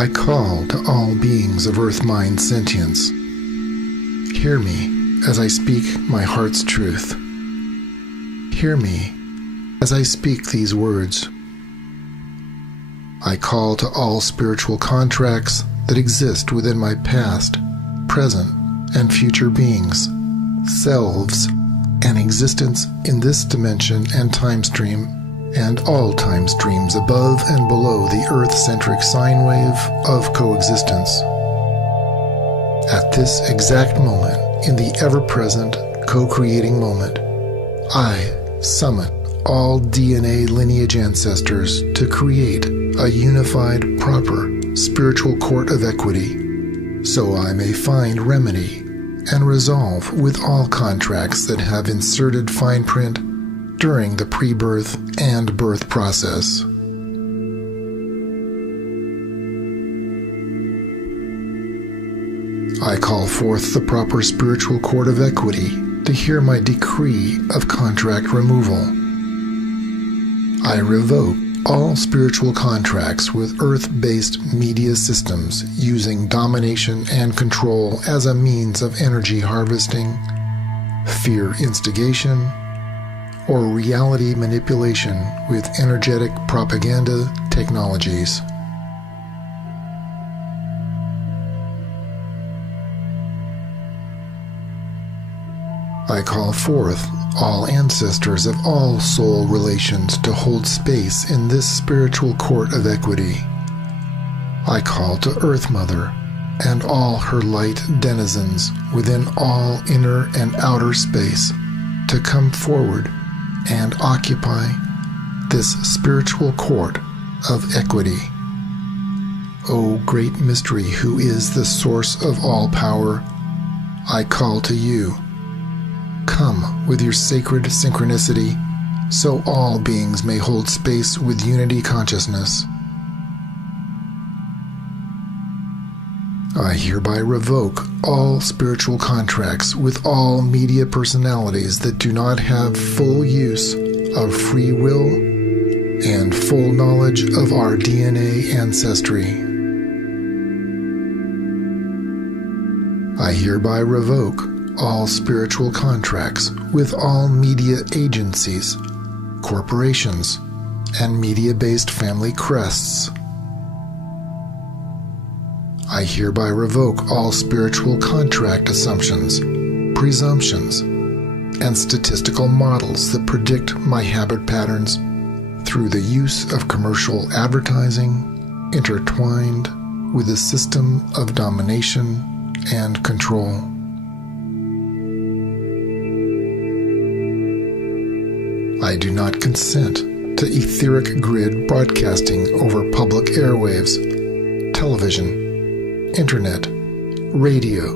I call to all beings of earth mind sentience. Hear me as I speak my heart's truth. Hear me as I speak these words. I call to all spiritual contracts that exist within my past, present, and future beings, selves, and existence in this dimension and time stream, and all time streams above and below the Earth-centric sine wave of coexistence. At this exact moment, in the ever-present, co-creating moment, I summon all DNA lineage ancestors to create a unified, proper, spiritual court of equity, so I may find remedy and resolve with all contracts that have inserted fine print during the pre-birth and birth process. I call forth the proper spiritual court of equity to hear my decree of contract removal. I revoke all spiritual contracts with earth-based media systems using domination and control as a means of energy harvesting, fear instigation, or reality manipulation with energetic propaganda technologies. I call forth all ancestors of all soul relations to hold space in this spiritual court of equity. I call to Earth Mother and all her light denizens within all inner and outer space to come forward and occupy this spiritual court of equity. O great mystery, who is the source of all power, I call to you. Come with your sacred synchronicity, so all beings may hold space with unity consciousness. I hereby revoke all spiritual contracts with all media personalities that do not have full use of free will and full knowledge of our DNA ancestry. I hereby revoke all spiritual contracts with all media agencies, corporations, and media-based family crests. I hereby revoke all spiritual contract assumptions, presumptions, and statistical models that predict my habit patterns through the use of commercial advertising intertwined with a system of domination and control. I do not consent to etheric grid broadcasting over public airwaves, television, internet, radio,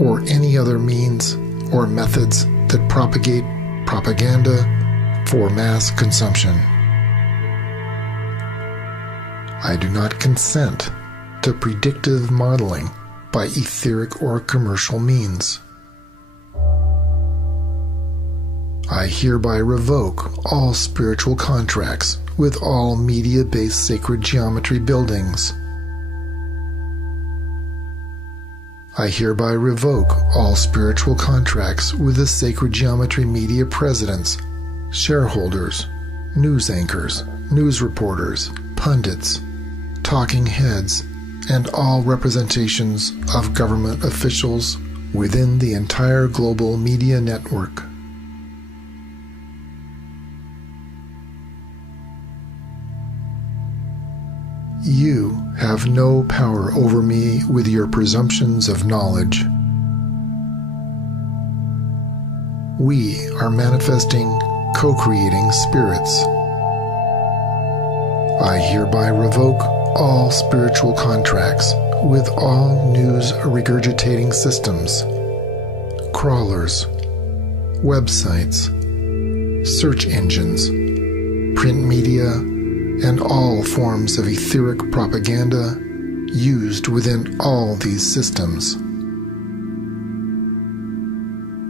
or any other means or methods that propagate propaganda for mass consumption. I do not consent to predictive modeling by etheric or commercial means. I hereby revoke all spiritual contracts with all media-based sacred geometry buildings. I hereby revoke all spiritual contracts with the sacred geometry media presidents, shareholders, news anchors, news reporters, pundits, talking heads, and all representations of government officials within the entire global media network. You have no power over me with your presumptions of knowledge. We are manifesting, co-creating spirits. I hereby revoke all spiritual contracts with all news regurgitating systems, crawlers, websites, search engines, print media, and all forms of etheric propaganda used within all these systems.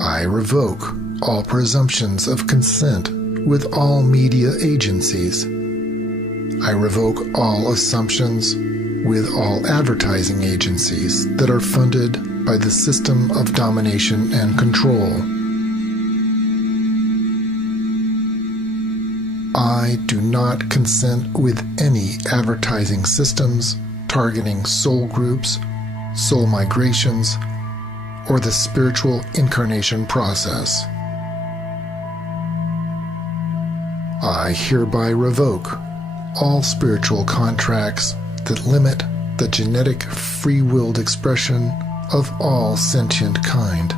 I revoke all presumptions of consent with all media agencies. I revoke all assumptions, with all advertising agencies that are funded by the system of domination and control. I do not consent with any advertising systems targeting soul groups, soul migrations, or the spiritual incarnation process. I hereby revoke all spiritual contracts that limit the genetic free-willed expression of all sentient kind.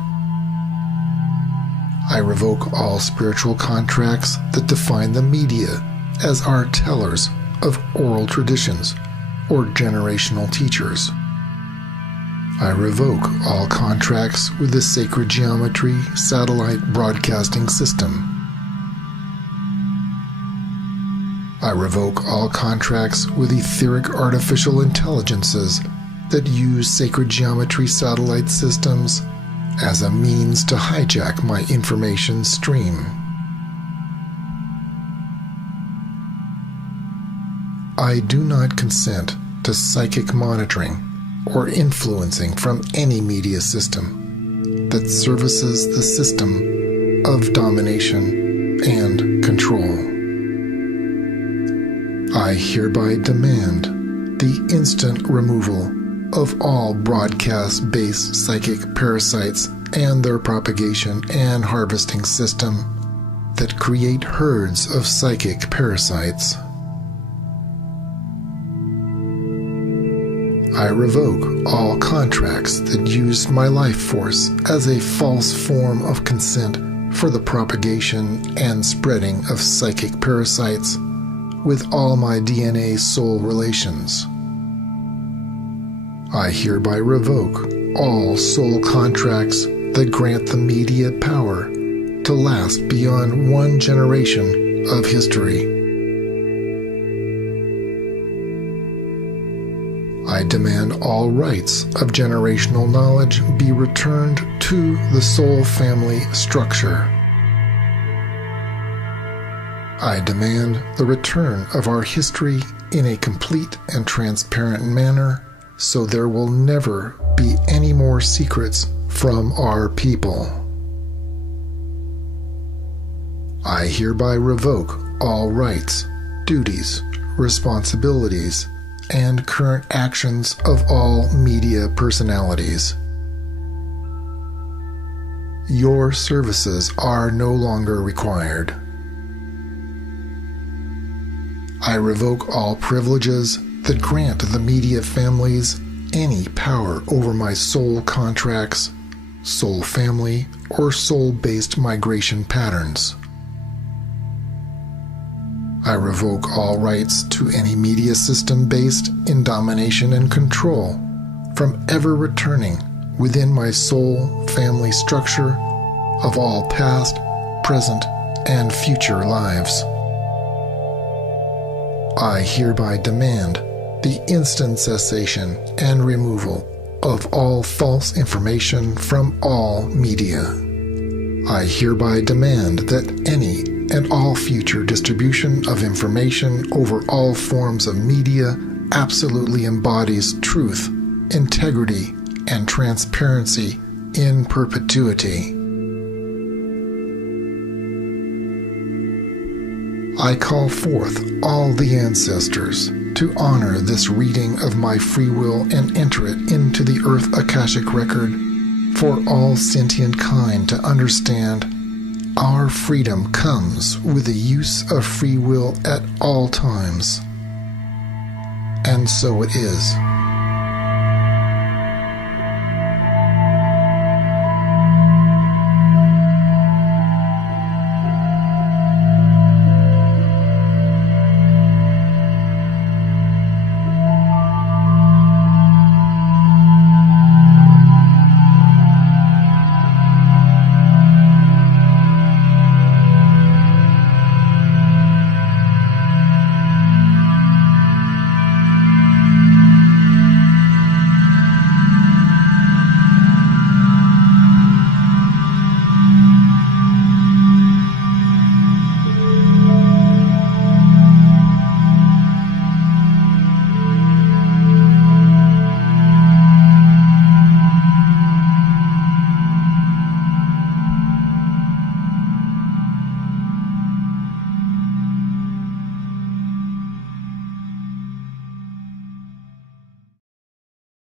I revoke all spiritual contracts that define the media as our tellers of oral traditions or generational teachers. I revoke all contracts with the sacred geometry satellite broadcasting system. I revoke all contracts with etheric artificial intelligences that use sacred geometry satellite systems as a means to hijack my information stream. I do not consent to psychic monitoring or influencing from any media system that services the system of domination and control. I hereby demand the instant removal of all broadcast-based psychic parasites and their propagation and harvesting system that create herds of psychic parasites. I revoke all contracts that use my life force as a false form of consent for the propagation and spreading of psychic parasites with all my DNA soul relations. I hereby revoke all soul contracts that grant the media power to last beyond one generation of history. I demand all rights of generational knowledge be returned to the soul family structure. I demand the return of our history in a complete and transparent manner, so there will never be any more secrets from our people. I hereby revoke all rights, duties, responsibilities, and current actions of all media personalities. Your services are no longer required. I revoke all privileges that grant the media families any power over my soul contracts, soul family, or soul-based migration patterns. I revoke all rights to any media system based in domination and control from ever returning within my soul family structure of all past, present, and future lives. I hereby demand the instant cessation and removal of all false information from all media. I hereby demand that any and all future distribution of information over all forms of media absolutely embodies truth, integrity, and transparency in perpetuity. I call forth all the ancestors to honor this reading of my free will and enter it into the Earth Akashic Record for all sentient kind to understand our freedom comes with the use of free will at all times. And so it is.